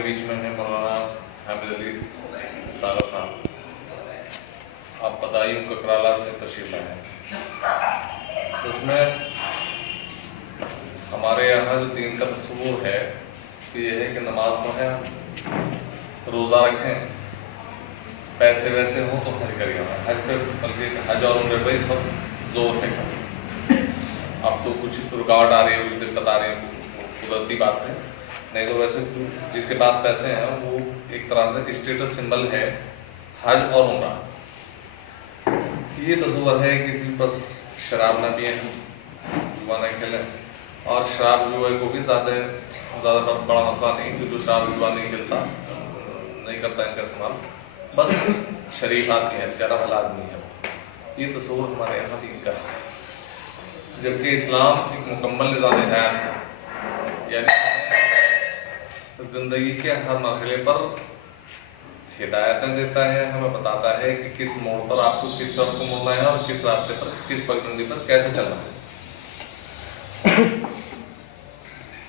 ہمارے بیچ میں ہیں مولانا حامد علی سارا صاحب. آپ بتائیے ککرالا سے تشریف لائے ہیں. اس میں ہمارے یہاں جو دین کا تصور ہے یہ ہے کہ نماز پڑھیں, روزہ رکھیں, پیسے ویسے ہوں تو حج کریے. حج پہ بلکہ حج اور عمرے پہ اس وقت زور ہے. اب تو کچھ رکاوٹ آ رہی ہے, کچھ دقت آ رہی ہے, قدرتی بات ہے. نہیں تو ویسے جس کے پاس پیسے ہیں وہ ایک طرح سے اسٹیٹس سمبل ہے حج اور عمرہ. یہ تصور ہے کہ کسی بس شراب نہ پئیں, جوا نہ کھیلیں, اور شراب جو ہے وہ بھی زیادہ بڑا مسئلہ نہیں, جو شراب جوا نہیں کھیلتا نہیں کرتا ان کا استعمال, بس شریف آدمی ہے, بیچارہ بھلا آدمی ہے. یہ تصور ہمارے یہاں دین کا ہے. جبکہ اسلام ایک مکمل نظام حیات ہے, یعنی زندگی کے ہر مرحلے پر ہدایتیں دیتا ہے, ہمیں بتاتا ہے کہ کس موڑ پر آپ کو کس طرف کو مڑنا ہے اور کس راستے پر کس پگڈنڈی پر کیسے چلنا ہے.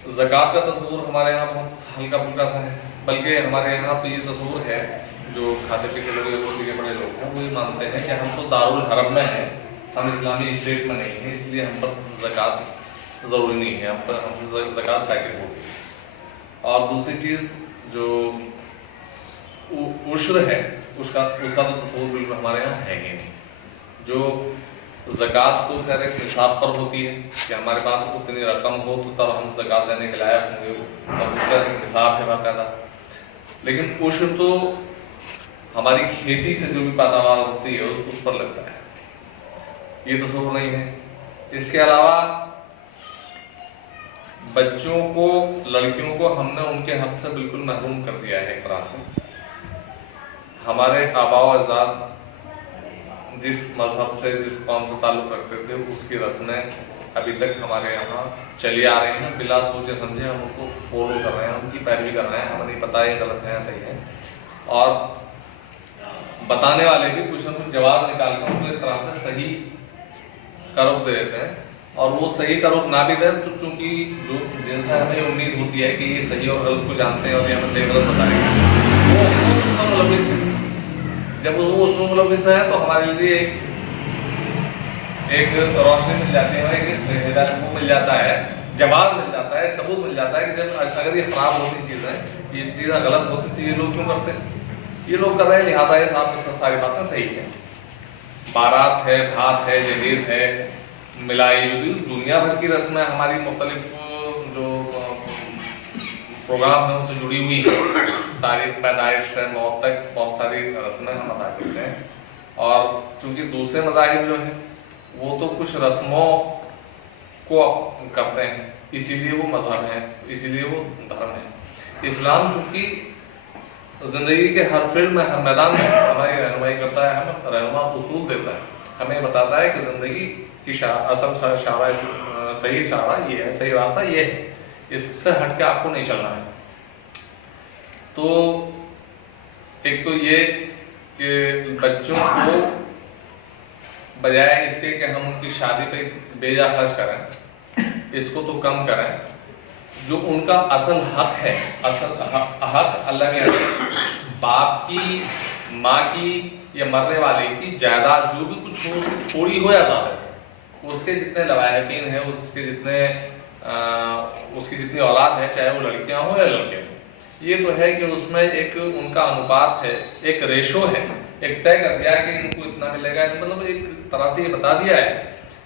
زکوٰۃ کا تصور ہمارے یہاں بہت ہلکا پھلکا سا ہے, بلکہ ہمارے یہاں تو یہ تصور ہے, جو کھاتے پیتے لوگ روٹی کے بڑے لوگ ہیں وہ یہ مانتے ہیں کہ ہم تو دارالحرم میں ہیں, ہم اسلامی اسٹیٹ میں نہیں ہیں, اس لیے ہم پر زکوٰۃ ضروری نہیں ہے, ہم سے زکوٰۃ ثابت ہوگی. اور دوسری چیز جو عشر ہے اس کا تو تصور بالکل ہمارے یہاں ہے ہی نہیں. جو زکوٰۃ تو خیر ایک نصاب پر ہوتی ہے کہ ہمارے پاس اتنی رقم ہو تو تب ہم زکوٰۃ دینے کے لائق ہوں گے, تب اس کا ایک نصاب ہے باقاعدہ. لیکن عشر تو ہماری کھیتی سے جو بھی پیداوار ہوتی ہے اس پر لگتا ہے, یہ تصور نہیں ہے. اس کے علاوہ بچوں کو, لڑکیوں کو ہم نے ان کے حق سے بالکل محروم کر دیا ہے ایک طرح سے. ہمارے آباء و اجداد جس مذہب سے جس قوم سے تعلق رکھتے تھے اس کی رسمیں ابھی تک ہمارے یہاں چلی آ رہی ہیں, بلا سوچے سمجھے ہم ان کو فالو کر رہے ہیں, ان کی پیروی کر رہے ہیں. ہمیں نہیں پتہ یہ غلط ہے یا صحیح ہے, اور بتانے والے بھی کچھ نہ کچھ جواب نکال کر ان کو ایک طرح سے صحیح کا رخ دے دیتے ہیں. اور وہ صحیح کا رخ نہ بھی دے تو چونکہ جو جن سے ہمیں امید ہوتی ہے کہ یہ صحیح اور غلط کو جانتے ہیں اور یہ ہمیں صحیح غلط بتائیں گے, وہ اس میں ملوث ہے. جب وہ اس میں ملوث ہے تو ہمارے لیے ایک روشنی مل جاتی ہے, ایک ہدایت وہ مل جاتا ہے, جواب مل جاتا ہے, ثبوت مل جاتا ہے کہ جب اگر یہ خراب ہوتی چیزیں, یہ چیزیں غلط ہوتی تو یہ لوگ کیوں کرتے ہیں, یہ لوگ کر رہے ہیں, لہٰذا یہ صاحب ساری باتیں صحیح ہیں. بارات ہے, بھات ہے, جہیز ہے, ملائی جلائی, دنیا بھر کی رسمیں ہماری مختلف جو پروگرام ہیں ان سے جڑی ہوئی ہیں. تاریخ پیدائش سے موت تک بہت ساری رسمیں ہم ادا کرتے ہیں. اور چونکہ دوسرے مذاہب جو ہیں وہ تو کچھ رسموں کو کرتے ہیں, اسی لیے وہ مذہب ہیں, اسی لیے وہ دھرم ہے. اسلام چونکہ زندگی کے ہر فیلڈ میں, ہر میدان میں ہماری رہنمائی کرتا ہے, ہمیں رہنما اصول دیتا ہے, ہمیں بتاتا ہے کہ زندگی کی اصل صحیح اشارہ یہ ہے, صحیح راستہ یہ ہے, اس سے ہٹ کے آپ کو نہیں چلنا ہے. تو ایک تو یہ کہ بچوں کو بجائے اس کے کہ ہم ان کی شادی پہ بے جا خرچ کریں, اس کو تو کم کریں. جو ان کا اصل حق ہے, اصل حق اللہ نے باپ کی, ماں کی یا مرنے والے کی جائیداد جو بھی کچھ ہو, تھوڑی ہو یا زیادہ, اس کے جتنے لواحقین ہیں, اس کی جتنی اولاد ہے, چاہے وہ لڑکیاں ہوں یا لڑکے ہوں, یہ تو ہے کہ اس میں ایک ان کا انوپات ہے, ایک ریشو ہے, ایک طے کر دیا ہے کہ ان کو اتنا ملے گا. مطلب ایک طرح سے یہ بتا دیا ہے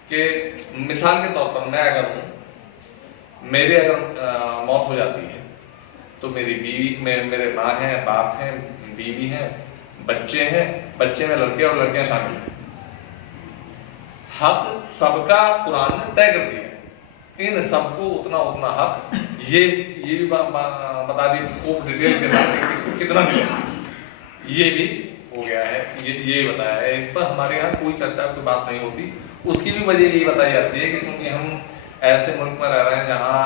کہ مثال کے طور پر میں اگر ہوں, میری اگر موت ہو جاتی ہے تو میری بیوی, میرے ماں ہیں, باپ ہیں, بیوی ہیں, بچے ہیں, بچے میں لڑکے اور لڑکیاں شامل ہیں. حق سب کا قرآن نے طے کر دیا ہے, ان سب کو اتنا حق, یہ بھی بتا دی خوب ڈیٹیل کے ساتھ کس کو کتنا ملا, یہ بھی ہو گیا ہے, یہ بتایا ہے. اس پر ہمارے یہاں کوئی چرچا, کوئی بات نہیں ہوتی. اس کی بھی وجہ یہی بتائی جاتی ہے کہ کیونکہ ہم ایسے ملک میں رہ رہے ہیں جہاں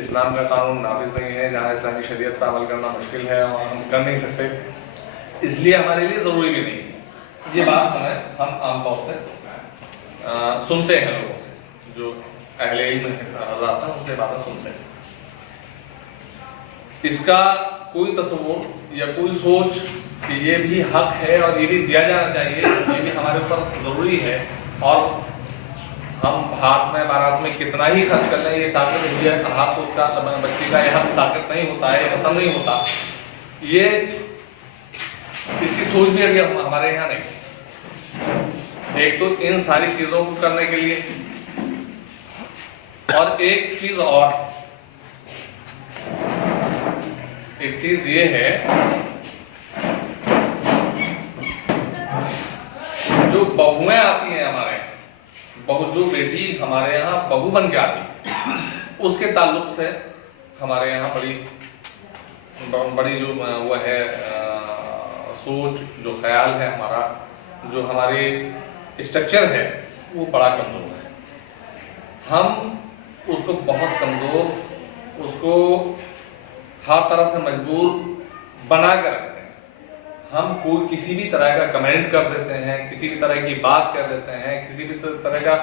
اسلام کا قانون نافذ نہیں ہے, جہاں اسلامی شریعت پر عمل کرنا مشکل ہے اور ہم کر نہیں سکتے, اس لیے ہمارے لیے ضروری بھی نہیں ہے. یہ بات ہم عام طور سے سنتے ہیں لوگوں سے, جو اہل علم حضرات ہیں ان سے باتیں سنتے ہیں. اس کا کوئی تصور یا کوئی سوچ کہ یہ بھی حق ہے اور یہ بھی دیا جانا چاہیے، یہ بھی ہمارے اوپر ضروری ہے، اور ہم بھارت میں کتنا ہی خرچ کر لیں یہ ساکت ہوئی ہے، حق اس کا بچے کا یہ حق ساکت نہیں ہوتا ہے، ختم نہیں ہوتا، یہ اس کی سوچ بھی ابھی ہمارے یہاں نہیں۔ ایک تو ان ساری چیزوں کو کرنے کے لیے، اور ایک چیز یہ ہے جو بہویں آتی ہیں ہمارے یہاں، جو بیٹی ہمارے یہاں بہو بن کے آتی ہے، اس کے تعلق سے ہمارے یہاں بڑی جو وہ ہے سوچ، جو خیال ہے ہمارا، جو ہماری اسٹرکچر ہے، وہ بڑا کمزور ہے۔ ہم اس کو بہت کمزور، اس کو ہر طرح سے مجبور بنا کے رکھتے ہیں۔ ہم کوئی کسی بھی طرح کا کمنٹ کر دیتے ہیں، کسی بھی طرح کی بات کر دیتے ہیں، کسی بھی طرح کا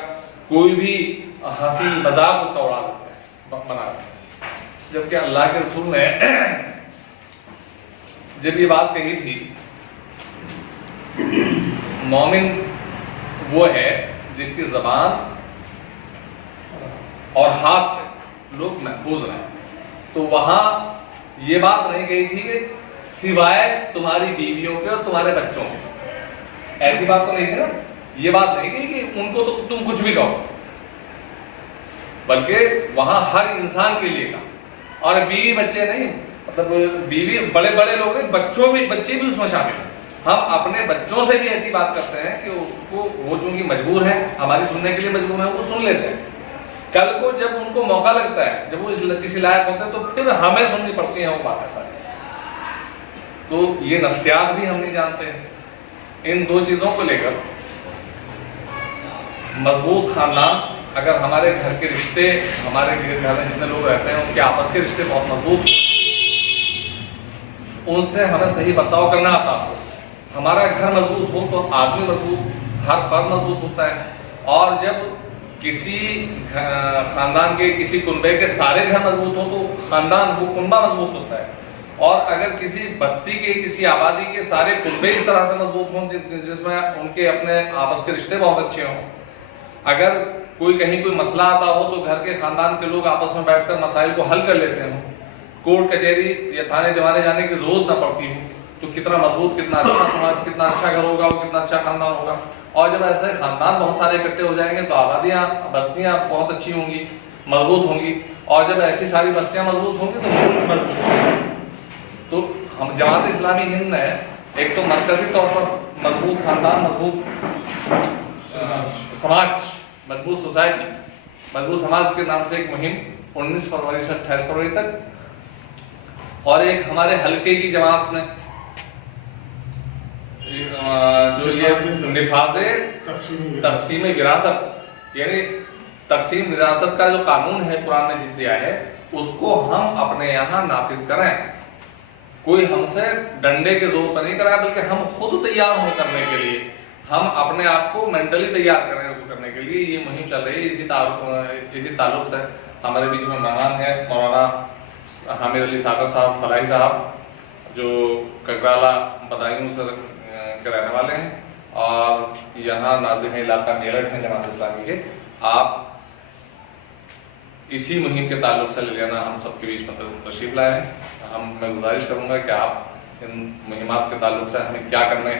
کوئی بھی ہنسی مذاق اس کا اڑا دیتے ہیں، بنا دیتے ہیں۔ جبکہ اللہ کے رسول نے جب یہ بات کہی تھی، مومن وہ ہے جس کی زبان اور ہاتھ سے لوگ محفوظ رہیں، تو وہاں یہ بات نہیں کہی تھی کہ سوائے تمہاری بیویوں کے اور تمہارے بچوں کے، ایسی بات تو نہیں تھی نا، یہ بات نہیں کہی کہ ان کو تو تم کچھ بھی کہو، بلکہ وہاں ہر انسان کے لیے کہا، اور بیوی بچے نہیں، مطلب بیوی بڑے لوگ ہیں، بچے بھی اس میں شامل ہیں۔ ہم اپنے بچوں سے بھی ایسی بات کرتے ہیں کہ اس کو، وہ چونکہ مجبور ہیں، ہماری سننے کے لیے مجبور ہیں، وہ سن لیتے ہیں، کل کو جب ان کو موقع لگتا ہے، جب وہ کسی لائق ہوتے ہیں، تو پھر ہمیں سننی پڑتی ہیں وہ باتیں ساری۔ تو یہ نفسیات بھی ہم نہیں جانتے۔ ان دو چیزوں کو لے کر مضبوط خاندان، اگر ہمارے گھر کے رشتے، ہمارے گھر میں جتنے لوگ رہتے ہیں ان کے آپس کے رشتے بہت مضبوط، ان سے ہمیں صحیح برتاؤ کرنا آتا ہو، ہمارا گھر مضبوط ہو تو آدمی مضبوط، ہر فرد مضبوط ہوتا ہے، اور جب کسی خاندان کے، کسی کنبے کے سارے گھر مضبوط ہوں تو خاندان، وہ کنبہ مضبوط ہوتا ہے، اور اگر کسی بستی کے، کسی آبادی کے سارے کنبے اس طرح سے مضبوط ہوں جس میں ان کے اپنے آپس کے رشتے بہت اچھے ہوں، اگر کہیں کوئی مسئلہ آتا ہو تو گھر کے خاندان کے لوگ آپس میں بیٹھ کر مسائل کو حل کر لیتے ہوں، کورٹ کچہری یا تھانے دیوانے جانے کی ضرورت نہ پڑتی ہو، تو کتنا مضبوط، کتنا اچھا سماج، کتنا اچھا گھر ہوگا، وہ کتنا اچھا خاندان ہوگا۔ اور جب ایسے خاندان بہت سارے اکٹھے ہو جائیں گے تو آبادیاں، بستیاں بہت اچھی ہوں گی، مضبوط ہوں گی، اور جب ایسی ساری بستیاں مضبوط ہوں گی تو ملک مضبوط ہوگا۔ تو ہم جماعت اسلامی ہند نے ایک تو مرکزی طور پر مضبوط خاندان، مضبوط سماج، مضبوط سوسائٹی، مضبوط سماج کے نام سے ایک مہم 19 فروری سے 28 فروری تک، اور ایک ہمارے حلقے کی جماعت نے جو یہ نفاذ تقسیم وراثت، یعنی تقسیم وراثت کا جو قانون ہے قرآن نے دیا ہے، اس کو ہم اپنے یہاں نافذ کریں، کوئی ہم سے ڈنڈے کے زور پر نہیں کرائے، بلکہ ہم خود تیار ہوں کرنے کے لیے، ہم اپنے آپ کو مینٹلی تیار کریں اس کو کرنے کے لیے۔ یہ مہم چل رہی ہے۔ اسی تعلق سے ہمارے بیچ میں مہمان ہے مولانا حامد علی ساگر صاحب فلاحی صاحب، جو ککرالہ بدایوں سے کے رہنے والے ہیں، اور یہاں ناظم علاقہ میرٹھ ہیں جماعت اسلامی کے۔ آپ اسی مہم کے تعلق سے لینا ہم سب کے بیچ میں تشریف لائے ہیں۔ میں گزارش کروں گا کہ آپ ان مہمات کے تعلق سے ہمیں کیا کرنا ہے،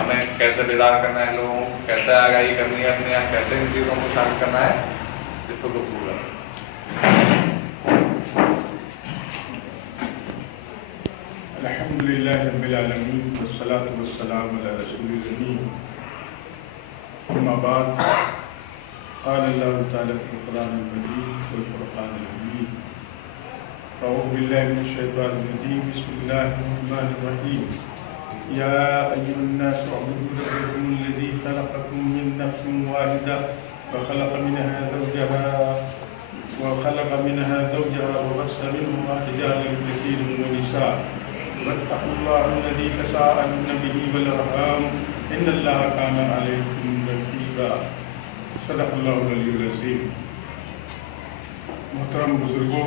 ہمیں کیسے بیدار کرنا ہے لوگوں کو، کیسے آگاہی کرنی ہے اپنے یہاں، کیسے ان چیزوں کو شامل کرنا ہے، اس کو گفتگو کریں۔ الحمدللہ رب العالمین والصلاة والسلام علی رسول الامین، اما بعد، قال اللہ تعالی فی القرآن المجید والفرقان الحمید، اعوذ باللہ من الشیطان الرجیم، بسم اللہ الرحمن الرحیم، یا ایھا الناس اعبدوا ربکم الذی خلقکم من نفس واحدہ وخلق منها زوجها وبث منهما رجالا كثيرا ونساء واتقوا الله الذي تساءلون به والارحام ان الله كان عليكم رقيبا، صدق اللہ العلی العظیم۔ محترم بزرگوں،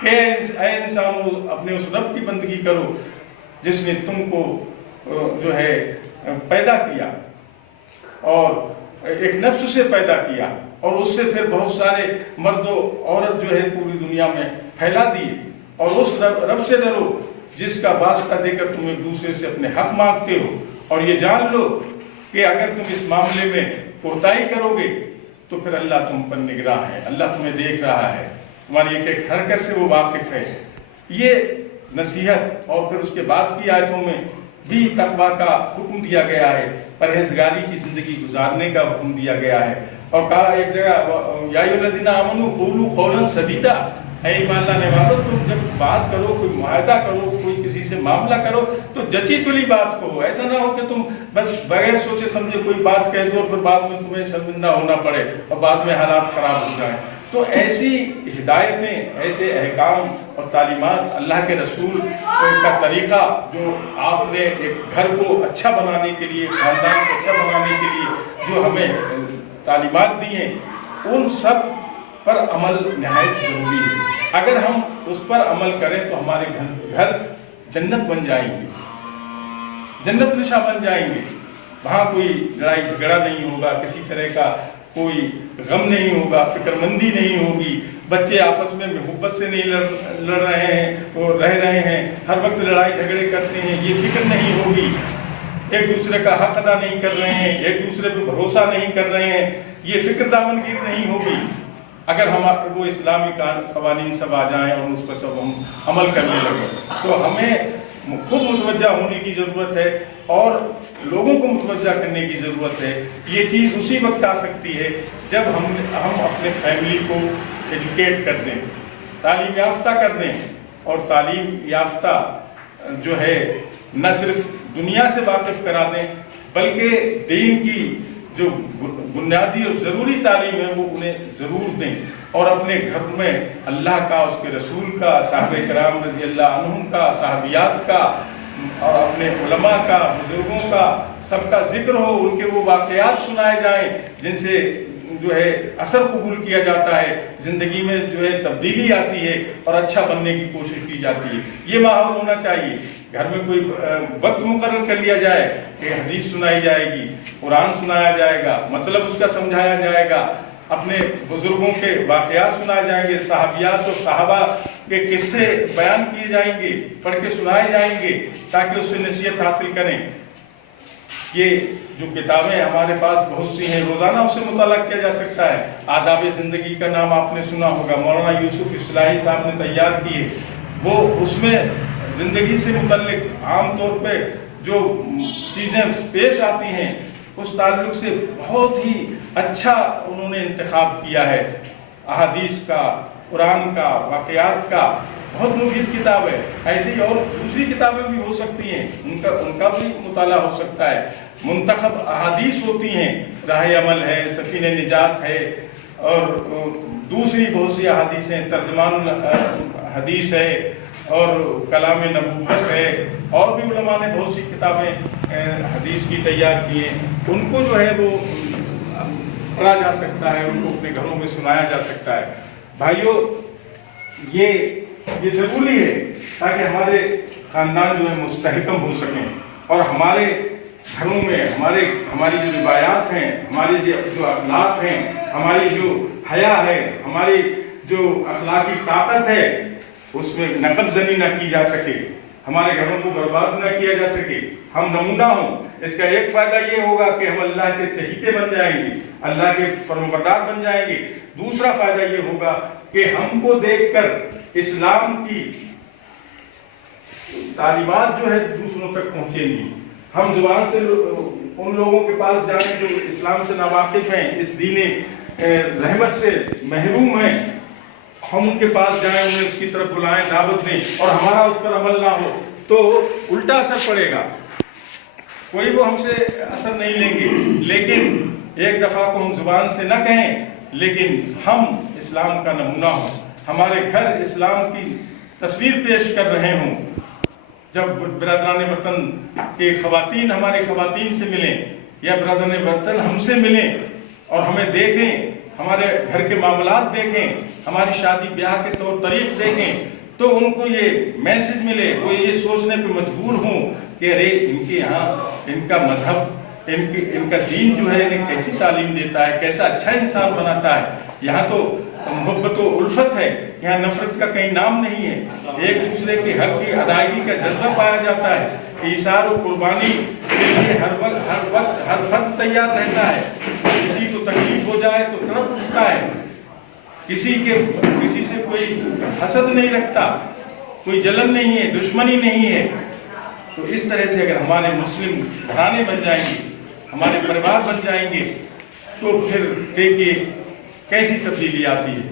کہ اے انسانوں اپنے اس رب کی بندگی کرو جس نے تم کو جو ہے پیدا کیا اور ایک نفس سے پیدا کیا اور اس سے پھر بہت سارے مرد و عورت جو ہے پوری دنیا میں پھیلا دیے، اور اس رب سے ڈرو جس کا واسطہ دے کر تم ایک دوسرے سے اپنے حق مانگتے ہو، اور یہ جان لو کہ اگر تم اس معاملے میں کوتاہی کرو گے تو پھر اللہ تم پر نگراں ہے، اللہ تمہیں دیکھ رہا ہے، تمہاری ایک ایک حرکت سے وہ واقف ہے۔ یہ نصیحت، اور پھر اس کے بعد کی آیتوں میں بھی تقویٰ کا حکم دیا گیا ہے، پرہیزگاری کی زندگی گزارنے کا حکم دیا گیا ہے، اور کہا ایک جگہ یا ایھا الذین آمنوا قولوا قولا سدیدا، اے ایمان لانے والو تم جب بات کرو، کوئی معاہدہ کرو، کوئی کسی سے معاملہ کرو تو جچی تلی بات کہو، ایسا نہ ہو کہ تم بس بغیر سوچے سمجھے کوئی بات کہہ دو اور پھر بعد میں تمہیں شرمندہ ہونا پڑے اور بعد میں حالات خراب ہو جائیں۔ تو ایسی ہدایتیں، ایسے احکام اور تعلیمات اللہ کے رسول کا طریقہ جو آپ نے ایک گھر کو اچھا بنانے کے لیے، خاندان کو اچھا بنانے کے لیے جو ہمیں تعلیمات دی ہیں، ان سب پر عمل نہایت ضروری ہے۔ اگر ہم اس پر عمل کریں تو ہمارے گھر جنت بن جائیں گے، جنت نشا بن جائیں گے، وہاں کوئی لڑائی جھگڑا نہیں ہوگا، کسی طرح کا کوئی غم نہیں ہوگا، فکر مندی نہیں ہوگی، بچے آپس میں محبت سے نہیں لڑ رہے ہیں اور رہ رہے ہیں، ہر وقت لڑائی جھگڑے کرتے ہیں، یہ فکر نہیں ہوگی، ایک دوسرے کا حق ادا نہیں کر رہے ہیں، ایک دوسرے پہ بھروسہ نہیں کر رہے ہیں، یہ فکر دامنگیر نہیں ہوگی۔ اگر ہم وہ اسلامی قوانین سب آ جائیں اور اس پر سب ہم عمل کرنے لگیں تو ہمیں خود متوجہ ہونے کی ضرورت ہے اور لوگوں کو متوجہ کرنے کی ضرورت ہے۔ یہ چیز اسی وقت آ سکتی ہے جب ہم اپنے فیملی کو ایجوکیٹ کر دیں، تعلیم یافتہ کر دیں، اور تعلیم یافتہ جو ہے نہ صرف دنیا سے واقف کرا دیں بلکہ دین کی جو بنیادی اور ضروری تعلیم ہے وہ انہیں ضرور دیں، اور اپنے گھر میں اللہ کا، اس کے رسول کا، صحابہ کرام رضی اللہ عنہم کا، صحابیات کا، اور اپنے علماء کا، بزرگوں کا، سب کا ذکر ہو، ان کے وہ واقعات سنائے جائیں جن سے جو ہے اثر قبول کیا جاتا ہے، زندگی میں جو ہے تبدیلی آتی ہے اور اچھا بننے کی کوشش کی جاتی ہے۔ یہ ماحول ہونا چاہیے۔ گھر میں کوئی وقت مقرر کر لیا جائے کہ حدیث سنائی جائے گی، قرآن سنایا جائے گا، مطلب اس کا سمجھایا جائے گا، اپنے بزرگوں کے واقعات سنائے جائیں گے، صحابیات اور صحابہ کے قصے بیان کیے جائیں گے، پڑھ کے سنائے جائیں گے تاکہ اس سے نصیحت حاصل کریں۔ یہ جو کتابیں ہمارے پاس بہت سی ہیں، روزانہ اس سے مطالعہ کیا جا سکتا ہے۔ آداب زندگی کا نام آپ نے سنا ہوگا، مولانا یوسف اصلاحی صاحب نے تیار کی ہے، وہ اس میں زندگی سے متعلق عام طور پہ جو چیزیں پیش آتی ہیں اس تعلق سے بہت ہی اچھا انہوں نے انتخاب کیا ہے، احادیث کا، قرآن کا، واقعات کا، بہت مفید کتاب ہے۔ ایسی اور دوسری کتابیں بھی ہو سکتی ہیں، ان کا بھی مطالعہ ہو سکتا ہے۔ منتخب احادیث ہوتی ہیں، راہ عمل ہے، سفینہ نجات ہے، اور دوسری بہت سی احادیث ہیں، ترجمان الحدیث ہے، اور کلام نبوت ہے، اور بھی علماء نے بہت سی کتابیں حدیث کی تیار کی ہیں۔ ان کو جو ہے وہ پڑھا جا سکتا ہے، ان کو اپنے گھروں میں سنایا جا سکتا ہے۔ بھائیوں، یہ ضروری ہے تاکہ ہمارے خاندان جو ہے مستحکم ہو سکیں، اور ہمارے گھروں میں ہماری جو روایات ہیں، ہماری جو اخلاق ہیں، ہماری جو حیا ہے، ہماری جو اخلاقی طاقت ہے، اس میں نقب زنی نہ کی جا سکے، ہمارے گھروں کو برباد نہ کیا جا سکے، ہم نمونہ ہوں۔ اس کا ایک فائدہ یہ ہوگا کہ ہم اللہ کے چہیتے بن جائیں گے، اللہ کے فرمانبردار بن جائیں گے۔ دوسرا فائدہ یہ ہوگا کہ ہم کو دیکھ کر اسلام کی تعلیمات جو ہے دوسروں تک پہنچیں گی۔ ہم زبان سے ان لوگوں کے پاس جائیں جو اسلام سے ناواقف ہیں، اس دین رحمت سے محروم ہیں، ہم ان کے پاس جائیں، انہیں اس کی طرف بلائیں، دعوت دیں، اور ہمارا اس پر عمل نہ ہو تو الٹا اثر پڑے گا۔ کوئی وہ ہم سے اثر نہیں لیں گے، لیکن ایک دفعہ کو ہم زبان سے نہ کہیں لیکن ہم اسلام کا نمونہ ہوں، ہمارے گھر اسلام کی تصویر پیش کر رہے ہوں۔ جب برادران وطن کے خواتین ہماری خواتین سے ملیں یا برادران وطن ہم سے ملیں اور ہمیں دیکھیں ہمارے گھر کے معاملات دیکھیں، ہماری شادی بیاہ کے طور طریق دیکھیں، تو ان کو یہ میسج ملے، وہ یہ سوچنے پہ مجبور ہوں کہ ارے ان کے یہاں ان کا مذہب، ان کا دین جو ہے انہیں کیسی تعلیم دیتا ہے، کیسا اچھا انسان بناتا ہے۔ یہاں تو محبت و الفت ہے، یہاں نفرت کا کہیں نام نہیں ہے، ایک دوسرے کے حق کی ادائیگی کا جذبہ پایا جاتا ہے، ایثار و قربانی کے لیے ہر وقت ہر فرد تیار رہتا ہے، کسی کو تکلیف ہو جائے تو تڑپ اٹھتا ہے، کسی سے کوئی حسد نہیں رکھتا، کوئی جلن نہیں ہے، دشمنی نہیں ہے۔ تو اس طرح سے اگر ہمارے مسلم گھرانے بن جائیں گے، ہمارے پریوار بن جائیں گے، تو پھر دیکھیے کیسی تبدیلی آتی ہے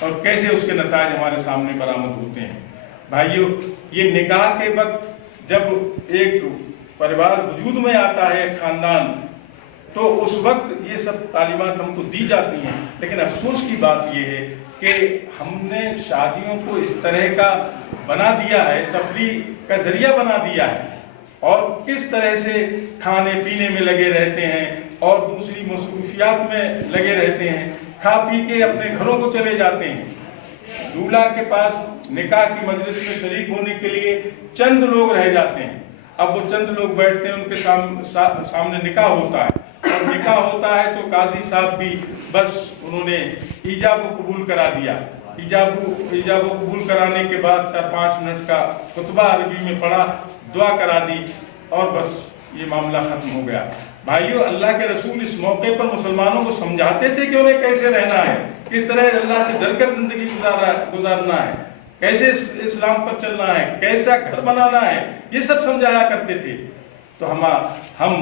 اور کیسے اس کے نتائج ہمارے سامنے برآمد ہوتے ہیں۔ بھائیو، یہ نکاح کے وقت جب ایک پریوار وجود میں آتا ہے، خاندان، تو اس وقت یہ سب تعلیمات ہم کو دی جاتی ہیں، لیکن افسوس کی بات یہ ہے کہ ہم نے شادیوں کو اس طرح کا بنا دیا ہے، تفریح کا ذریعہ بنا دیا ہے، اور کس طرح سے کھانے پینے میں لگے رہتے ہیں اور دوسری مصروفیات میں لگے رہتے ہیں، کھا پی کے اپنے گھروں کو چلے جاتے ہیں۔ دولہا کے پاس نکاح کی مجلس میں شریک ہونے کے لیے چند لوگ رہ جاتے ہیں، اب وہ چند لوگ بیٹھتے ہیں، ان کے سامنے نکاح ہوتا ہے، اور نکاح ہوتا ہے تو قاضی صاحب بھی بس انہوں نے ایجاب کو قبول کرا دیا، ایجاب کو قبول کرانے کے بعد 4-5 منٹ کا خطبہ عربی میں پڑھا، دعا کرا دی، اور بس یہ معاملہ ختم ہو گیا۔ بھائیو، اللہ کے رسول اس موقع پر مسلمانوں کو سمجھاتے تھے کہ انہیں کیسے رہنا ہے، کس طرح اللہ سے ڈر کر زندگی گزارنا ہے، کیسے اسلام پر چلنا ہے، کیسا گھر بنانا ہے، یہ سب سمجھایا کرتے تھے۔ تو ہم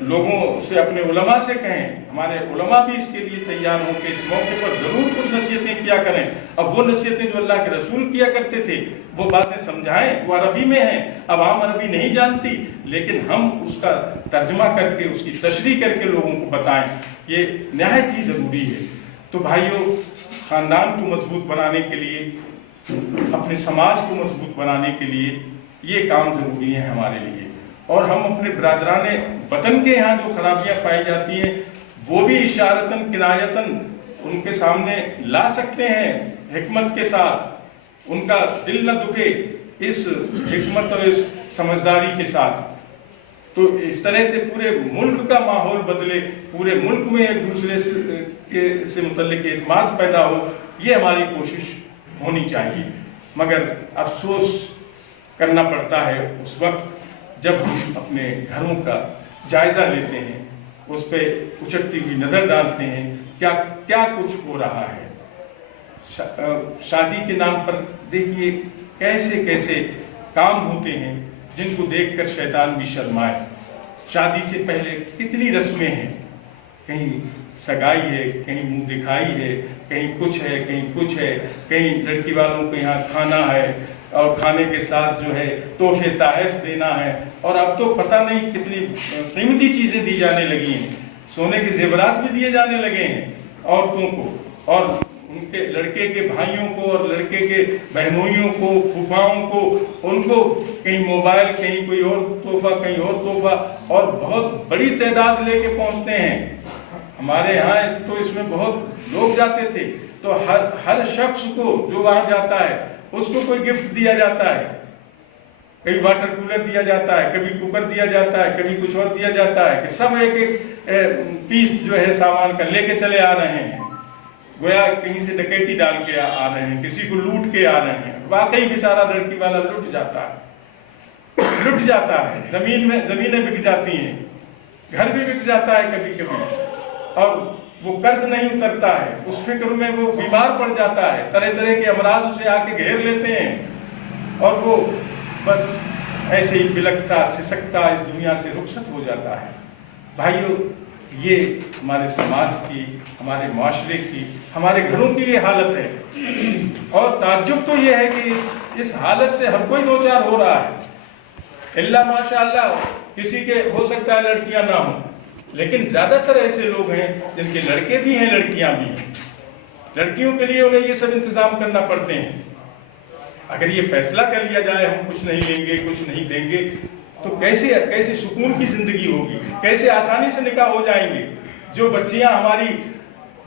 لوگوں سے، اپنے علماء سے کہیں، ہمارے علماء بھی اس کے لیے تیار ہوں کہ اس موقع پر ضرور کچھ نصیحتیں کیا کریں، اب وہ نصیحتیں جو اللہ کے رسول کیا کرتے تھے وہ باتیں سمجھائیں، وہ عربی میں ہیں، عوام عربی نہیں جانتی، لیکن ہم اس کا ترجمہ کر کے، اس کی تشریح کر کے لوگوں کو بتائیں، یہ نہایت ہی ضروری ہے۔ تو بھائیو، خاندان کو مضبوط بنانے کے لیے، اپنے سماج کو مضبوط بنانے کے لیے یہ کام ضروری ہے ہمارے لیے، اور ہم اپنے برادران وطن کے یہاں جو خرابیاں پائی جاتی ہیں وہ بھی اشارتاً کنایتاً ان کے سامنے لا سکتے ہیں، حکمت کے ساتھ، ان کا دل نہ دکھے اس حکمت اور اس سمجھداری کے ساتھ، تو اس طرح سے پورے ملک کا ماحول بدلے، پورے ملک میں ایک دوسرے سے متعلق اعتماد پیدا ہو، یہ ہماری کوشش ہونی چاہیے۔ مگر افسوس کرنا پڑتا ہے اس وقت جب ہم اپنے گھروں کا جائزہ لیتے ہیں، اس پہ اچھٹتی ہوئی نظر ڈالتے ہیں، کیا کچھ ہو رہا ہے۔ شادی کے نام پر دیکھیے کیسے کیسے کام ہوتے ہیں جن کو دیکھ کر شیطان بھی شرمائے۔ شادی سے پہلے کتنی رسمیں ہیں، کہیں سگائی ہے، کہیں منہ دکھائی ہے، کہیں کچھ ہے، کہیں کچھ ہے، کہیں لڑکی والوں کو یہاں کھانا ہے، اور کھانے کے ساتھ جو ہے تحفے تحائف دینا ہے، اور اب تو پتہ نہیں کتنی قیمتی چیزیں دی جانے لگی ہیں، سونے کے زیورات بھی دیے جانے لگے ہیں عورتوں کو، اور ان کے لڑکے کے بھائیوں کو اور لڑکے کے بہنوئیوں کو، پھوپھاؤں کو، ان کو کہیں موبائل، کہیں کوئی اور تحفہ، کہیں اور تحفہ، اور بہت بڑی تعداد لے کے پہنچتے ہیں۔ ہمارے یہاں تو اس میں بہت لوگ جاتے تھے، تو ہر شخص کو جو وہاں جاتا ہے اس کو کوئی گفٹ دیا جاتا ہے، کبھی واٹر کولر دیا جاتا ہے، کبھی کوکر دیا جاتا ہے، کبھی کچھ اور دیا جاتا ہے، کہ سب ایک ایک پیس جو ہے سامان کا لے کے چلے آ رہے ہیں، گویا کہیں سے ڈکیتی ڈال کے آ رہے ہیں، کسی کو لوٹ کے آ رہے ہیں۔ واقعی بیچارہ لڑکی والا لٹ جاتا ہے، زمینیں بک جاتی ہیں، گھر بھی بک جاتا ہے کبھی کبھی، اور وہ قرض نہیں اترتا ہے، اس فکر میں وہ بیمار پڑ جاتا ہے، طرح طرح کے امراض اسے آ کے گھیر لیتے ہیں، اور وہ بس ایسے ہی بلکتا سسکتا اس دنیا سے رخصت ہو جاتا ہے۔ بھائیو، یہ ہمارے سماج کی، ہمارے معاشرے کی، ہمارے گھروں کی یہ حالت ہے، اور تعجب تو یہ ہے کہ اس حالت سے ہر کوئی دوچار ہو رہا ہے، اللہ ماشاءاللہ کسی کے ہو سکتا ہے لڑکیاں نہ ہوں، لیکن زیادہ تر ایسے لوگ ہیں جن کے لڑکے بھی ہیں، لڑکیاں بھی ہیں، لڑکیوں کے لیے انہیں یہ سب انتظام کرنا پڑتے ہیں۔ اگر یہ فیصلہ کر لیا جائے ہم کچھ نہیں لیں گے، کچھ نہیں دیں گے، تو کیسے سکون کی زندگی ہوگی، کیسے آسانی سے نکاح ہو جائیں گے۔ جو بچیاں ہماری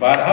12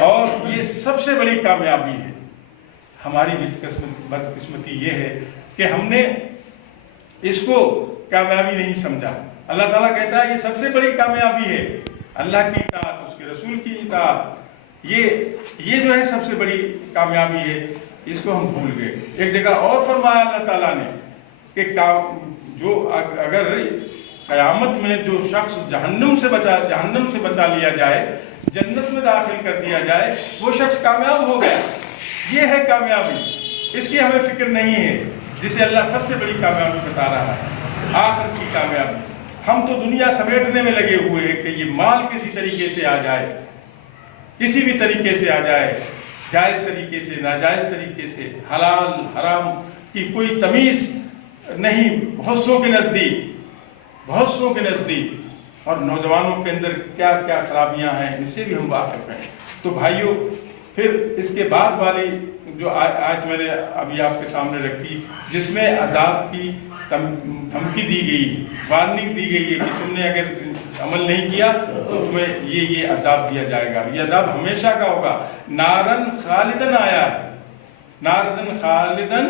اور یہ سب سے بڑی کامیابی ہے. ہماری بدقسمتی یہ ہے کہ ہم نے اس کو کامیابی نہیں سمجھا. اللہ تعالیٰ کہتا ہے یہ سب سے بڑی کامیابی ہے، اللہ کی اطاعت، اس کے رسول کی اطاعت. یہ جو ہے سب سے بڑی کامیابی ہے. اس کو ہم بھول گئے. ایک جگہ اور فرمایا اللہ تعالیٰ نے کہ جو اگر قیامت میں جو شخص جہنم سے بچا لیا جائے، جنت میں داخل کر دیا جائے، وہ شخص کامیاب ہو گیا. یہ ہے کامیابی. اس کی ہمیں فکر نہیں ہے جسے اللہ سب سے بڑی کامیابی بتا رہا ہے، آخر کی کامیابی. ہم تو دنیا سمیٹنے میں لگے ہوئے ہیں کہ یہ مال کسی طریقے سے آ جائے، کسی بھی طریقے سے آ جائے، جائز طریقے سے، ناجائز طریقے سے، حلال حرام کی کوئی تمیز نہیں بہت سو کے نزدیک. اور نوجوانوں کے اندر کیا کیا خرابیاں ہیں اس سے بھی ہم واقف ہیں. تو بھائیوں، پھر اس کے بعد والی جو آیت میں نے ابھی آپ کے سامنے رکھی، جس میں عذاب کی دھمکی دی گئی، وارننگ دی گئی ہے کہ تم نے اگر عمل نہیں کیا تو تمہیں یہ عذاب دیا جائے گا. یہ عذاب ہمیشہ کا ہوگا. نارن خالدن آیا ہے، نارن خالدن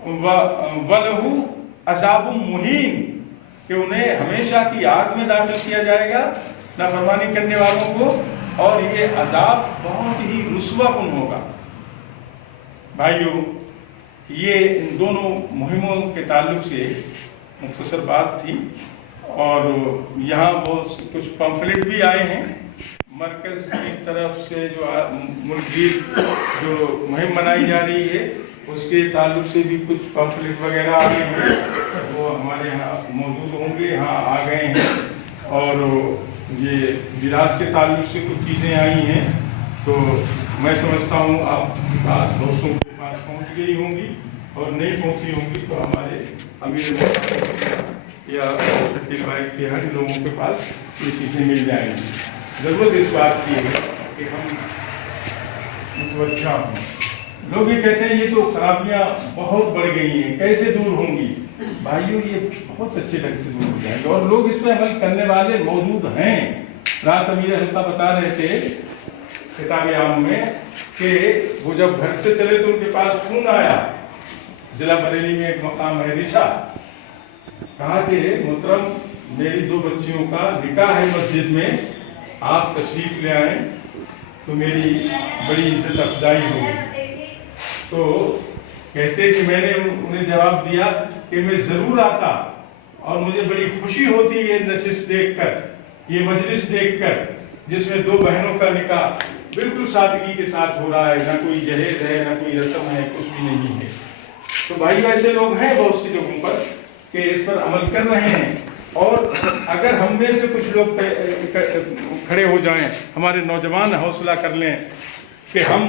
وَلَهُ عذاب مہین، کہ انہیں ہمیشہ کی آگ میں داخل کیا جائے گا نافرمانی کرنے والوں کو، اور یہ عذاب بہت ہی رسوا کن ہوگا. بھائیوں، یہ ان دونوں مہموں کے تعلق سے مختصر بات تھی. اور یہاں بہت کچھ پمفلٹ بھی آئے ہیں مرکز کی طرف سے، جو ملک گیر جو مہم منائی جا رہی ہے اس کے تعلق سے بھی کچھ پمفلٹ وغیرہ آ گئے ہیں، وہ ہمارے یہاں موجود ہوں گے. یہاں آ گئے ہیں. اور یہ میراث کے تعلق سے کچھ چیزیں آئی ہیں، تو میں سمجھتا ہوں آپ کے پاس، دوستوں کے پاس پہنچ گئی ہوں گی، اور نہیں پہنچی ہوں گی تو ہمارے امیر یا شکیل بھائی کے ہر لوگوں کے پاس یہ چیزیں مل جائیں گی. ضرورت اس بات کی ہے کہ ہم متوجہ ہوں. لوگ یہ کہتے ہیں یہ تو خرابیاں بہت بڑھ گئی ہیں، کیسے دور ہوں گی؟ بھائیوں، یہ بہت اچھے ڈھنگ سے دور ہو جائیں گے، اور لوگ اس پہ عمل کرنے والے موجود ہیں. رات امیر حلقہ بتا رہے تھے خطاب عام میں کہ وہ جب گھر سے چلے تو ان کے پاس فون آیا. ضلع بریلی میں ایک مقام ہے ریشا، کہا کہ محترم میری 2 بچیوں کا نکاح ہے مسجد میں، آپ تشریف لے آئیں تو میری بڑی عزت افزائی ہوگی. تو کہتے کہ میں نے انہیں جواب دیا کہ میں ضرور آتا، اور مجھے بڑی خوشی ہوتی یہ نشست دیکھ کر، یہ مجلس دیکھ کر، جس میں 2 بہنوں کا نکاح بالکل سادگی کے ساتھ ہو رہا ہے، نہ کوئی جہیز ہے، نہ کوئی رسم ہے، کچھ بھی نہیں ہے. تو بھائی ایسے لوگ ہیں بہت سی جگہوں پر کہ اس پر عمل کر رہے ہیں. اور اگر ہم میں سے کچھ لوگ کھڑے ہو جائیں، ہمارے نوجوان حوصلہ کر لیں کہ ہم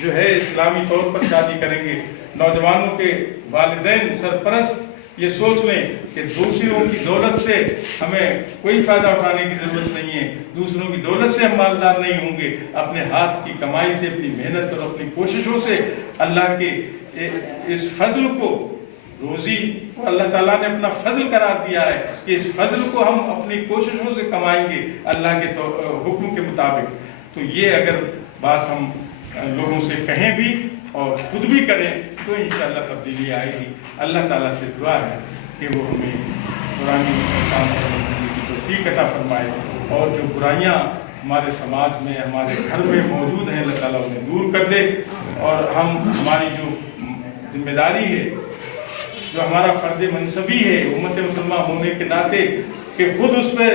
جو ہے اسلامی طور پر شادی کریں گے، نوجوانوں کے والدین سرپرست یہ سوچ لیں کہ دوسروں کی دولت سے ہمیں کوئی فائدہ اٹھانے کی ضرورت نہیں ہے، دوسروں کی دولت سے ہم مالدار نہیں ہوں گے. اپنے ہاتھ کی کمائی سے، اپنی محنت اور اپنی کوششوں سے اللہ کے اس فضل کو، روزی کو اللہ تعالیٰ نے اپنا فضل قرار دیا ہے کہ اس فضل کو ہم اپنی کوششوں سے کمائیں گے اللہ کے حکم کے مطابق. تو یہ اگر بات ہم لوگوں سے کہیں بھی اور خود بھی کریں تو انشاءاللہ تبدیلی آئے گی. اللہ تعالیٰ سے دعا ہے کہ وہ ہمیں قرآن کام کرنے کی توفیق عطا فرمائے، اور جو برائیاں ہمارے سماج میں، ہمارے گھر میں موجود ہیں، اللہ تعالیٰ انہیں دور کر دے. اور ہماری جو ذمہ داری ہے، جو ہمارا فرض منصبی ہے امت مسلمہ ہونے کے ناطے، کہ خود اس پہ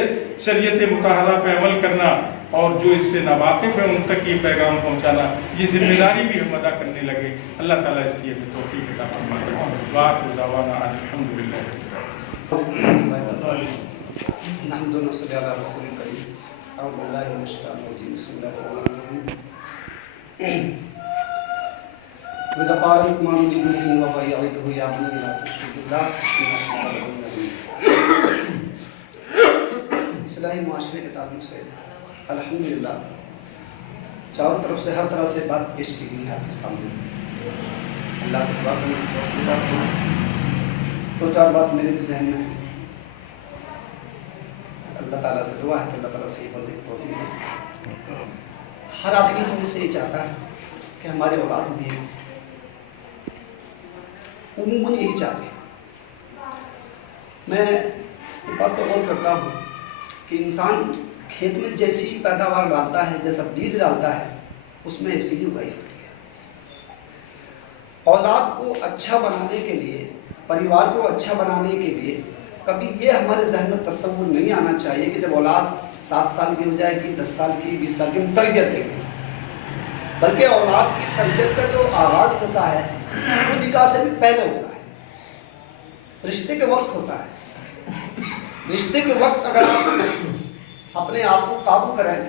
شریعت مطہرہ پہ عمل کرنا، اور جو اس سے ناواقف ہیں ان تک یہ پیغام پہنچانا، یہ ذمہ داری بھی ہم ادا کرنے لگے. اللہ تعالیٰ اس کی ہمیں توفیق عطا فرمائے. وآخر دعوانا الحمدللہ. نحمد و نصلی علی رسول کریم. اعوذ باللہ من الشیطان الرجیم. بسم اللہ الرحمن الرحیم. وَإِذْ قَالَ لُقْمَانُ لِابْنِهِ وَهُوَ يَعِظُهُ يَا بُنَيَّ لَا تُشْرِكْ بِاللَّهِ إِنَّ الشِّرْكَ لَظُلْمٌ عَظِيمٌ. اصلاحی معاشرے کے تعلق سے الحمدللہ چاروں طرف سے ہر طرح سے بات پیش کی گئی ہے آپ کے سامنے. اللہ سے دعا کروں تو 4 بات میرے بھی ذہن میں ہے. اللہ تعالیٰ سے دعا ہے کہ اللہ تعالیٰ سے یہ بندے کی توفیق دے. ہر آدمی ہم سے یہ چاہتا ہے کہ ہمارے اولاد دیے، عموماً یہی چاہتے ہیں۔ میں اس بات پہ غور کرتا ہوں کہ انسان کھیت میں جیسی پیداوار ڈالتا ہے، جیسا بیج ڈالتا ہے، اس میں ایسی ہی اگائی ہوتی ہے۔ اولاد کو اچھا بنانے کے لیے، پریوار کو اچھا بنانے کے لیے کبھی یہ ہمارے ذہن میں تصور نہیں آنا چاہیے کہ جب اولاد 7 سال کی ہو جائے گی، 10 سال کی، 20 سال کی، ہم تربیت دیں گے، بلکہ اولاد کی تربیت کا جو آغاز ہوتا ہے وہ نکاح سے بھی پہلے ہوتا ہے، رشتے کے وقت ہوتا ہے۔ رشتے کے وقت اگر آپ اپنے آپ کو قابو کریں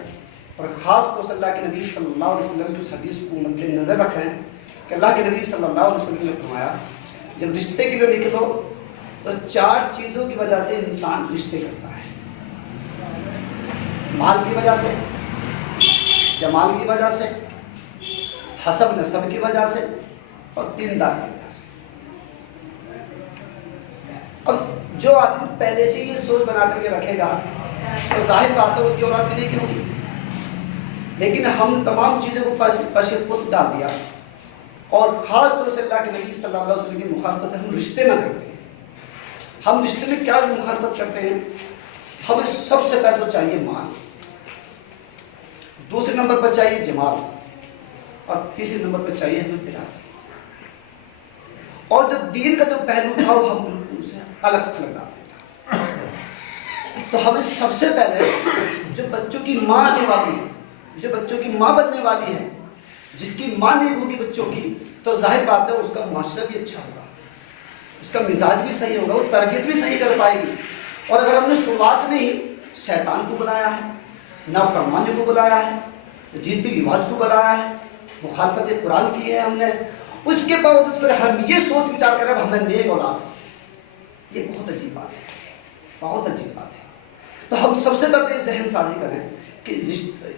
اور خاص طور سے اللہ کے نبی صلی اللہ علیہ وسلم کی اس حدیث کو مد نظر رکھیں کہ اللہ کے نبی صلی اللہ علیہ وسلم نے فرمایا جب رشتے کے لیے نکلو تو 4 چیزوں کی وجہ سے انسان رشتے کرتا ہے: مال کی وجہ سے، جمال کی وجہ سے، حسب نسب کی وجہ سے، اور دیندار کی وجہ سے۔ اب جو آدمی پہلے سے یہ سوچ بنا کر کے رکھے گا تو ظاہر بات ہے اس کی اولاد بھی نہیں کی ہوگی، لیکن ہم تمام چیزوں کو پس ڈال دیا اور خاص طور سے اللہ کے نبی صلی اللہ علیہ وسلم کی مخالفت ہم رشتے میں کرتے ہیں۔ ہم رشتے میں کیا مخالفت کرتے ہیں؟ ہمیں سب سے پہلے تو چاہیے مال، دوسرے نمبر پر چاہیے جمال، اور تیسرے نمبر پر چاہیے ہمیں برادری، اور جو دین کا جو پہلو تھا وہ ہم بالکل اسے الگ تھلگ ڈالتے تھا۔ تو ہمیں سب سے پہلے جو بچوں کی ماں آنے والی ہے، جو بچوں کی ماں بننے والی ہے، جس کی ماں نیک ہوگی بچوں کی، تو ظاہر بات ہے اس کا معاشرہ بھی اچھا ہوگا، اس کا مزاج بھی صحیح ہوگا، وہ تربیت بھی صحیح کر پائے گی۔ اور اگر ہم نے شروعات میں ہی شیطان کو بنایا ہے، نافرمانی کو بلایا ہے، ریتی رواج کو بلایا ہے، مخالفت قرآن کی ہے ہم نے، اس کے باوجود پھر ہم یہ سوچ وچار کریں ہمیں نیک اولاد ہے، یہ بہت عجیب بات ہے، بہت عجیب بات ہے۔ تو ہم سب سے پہلے ذہن سازی کریں کہ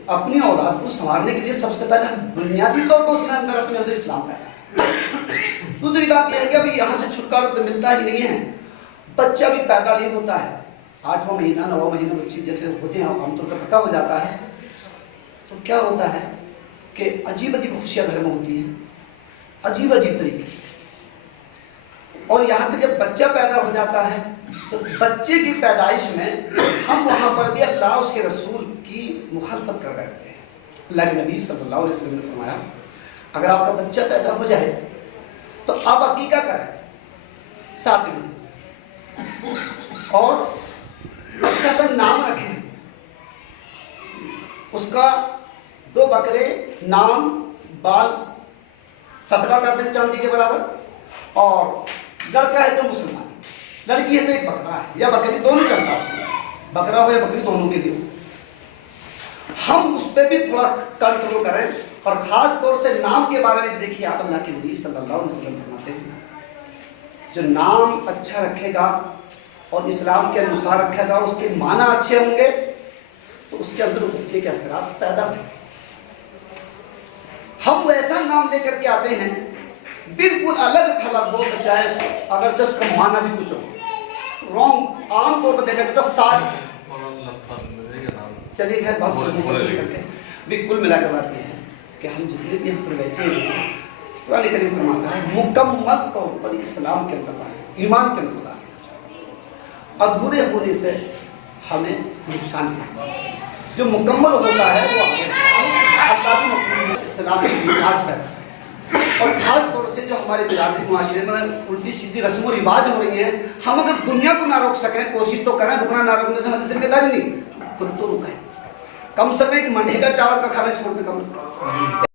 اپنی اولاد کو سنوارنے کے لیے سب سے پہلے ہم بنیادی طور پر اس میں اپنے اندر اسلام پیدا کریں۔ دوسری بات یہ ہے کہ ابھی یہاں سے چھٹکارا تو ملتا ہی نہیں ہے، بچہ بھی پیدا نہیں ہوتا ہے، 8واں مہینہ 9واں مہینہ بچے جیسے ہوتے ہیں عام طور پر پتہ ہو جاتا ہے، تو کیا ہوتا ہے کہ عجیب عجیب خوشیاں گھر میں ہوتی ہیں، عجیب عجیب طریقے سے۔ اور یہاں تک جب بچہ پیدا ہو جاتا ہے تو بچے کی پیدائش میں ہم وہاں پر بھی اللہ اس کے رسول کی مخالفت کر بیٹھتے ہیں۔ اللہ کے نبی صلی اللہ علیہ وسلم نے فرمایا اگر آپ کا بچہ پیدا ہو جائے تو آپ عقیقہ کریں 7 دن، اور اچھا سا نام رکھیں، اس کا 2 بکرے نام بال صدقہ کر دیں چاندی کے برابر، اور لڑکا ہے تو مسلمان، لڑکی ہے تو 1 بکرا ہے یا بکری، دونوں چلتا ہے اس میں، بکرا ہو یا بکری دونوں کے لیے ہو۔ ہم اس پہ بھی تھوڑا کنٹرول کریں، اور خاص طور سے نام کے بارے میں دیکھیے آپ اللہ کے نبی صلی اللہ علیہ وسلم فرماتے ہیں جو نام اچھا رکھے گا اور اسلام کے انوسار رکھے گا، اس کے معنی اچھے ہوں گے تو اس کے اندر بچے کے اثرات پیدا ہوں گے۔ ہم ویسا نام لے کر کے آتے ہیں بالکل الگ تھلگ ہو، بچائے اگر جس کا معنی بھی کچھ ہو رانگ، عام طور پر دیکھا جاتا ہے ساری، چلیے خیر بات بھی کل ملا کر بات یہ ہے کہ ہم جتنے بھی ہم پر بیٹھے ہیں قرآن کریم فرماتا ہے مکمل طور پر اسلام کے اندر آئے، ایمان کے اندر آئے، ادھورے ہونے سے ہمیں نقصان ہے، جو مکمل ہوتا ہے وہ آگے اللہ کی مخلوق اسلام کے مزاج پیدا ہے۔ اور خاص طور سے جو ہمارے برادری معاشرے میں الٹی سیدھی رسم و رواج ہو رہی ہیں، ہم اگر دنیا کو نہ روک سکیں کوشش تو کریں، رکنا نہ رکنا تو ہماری ذمہ داری نہیں، خود تو رکیں، کم سے کم ایک منڈے کا چاول کا کھانا چھوڑ دیں کم سے کم۔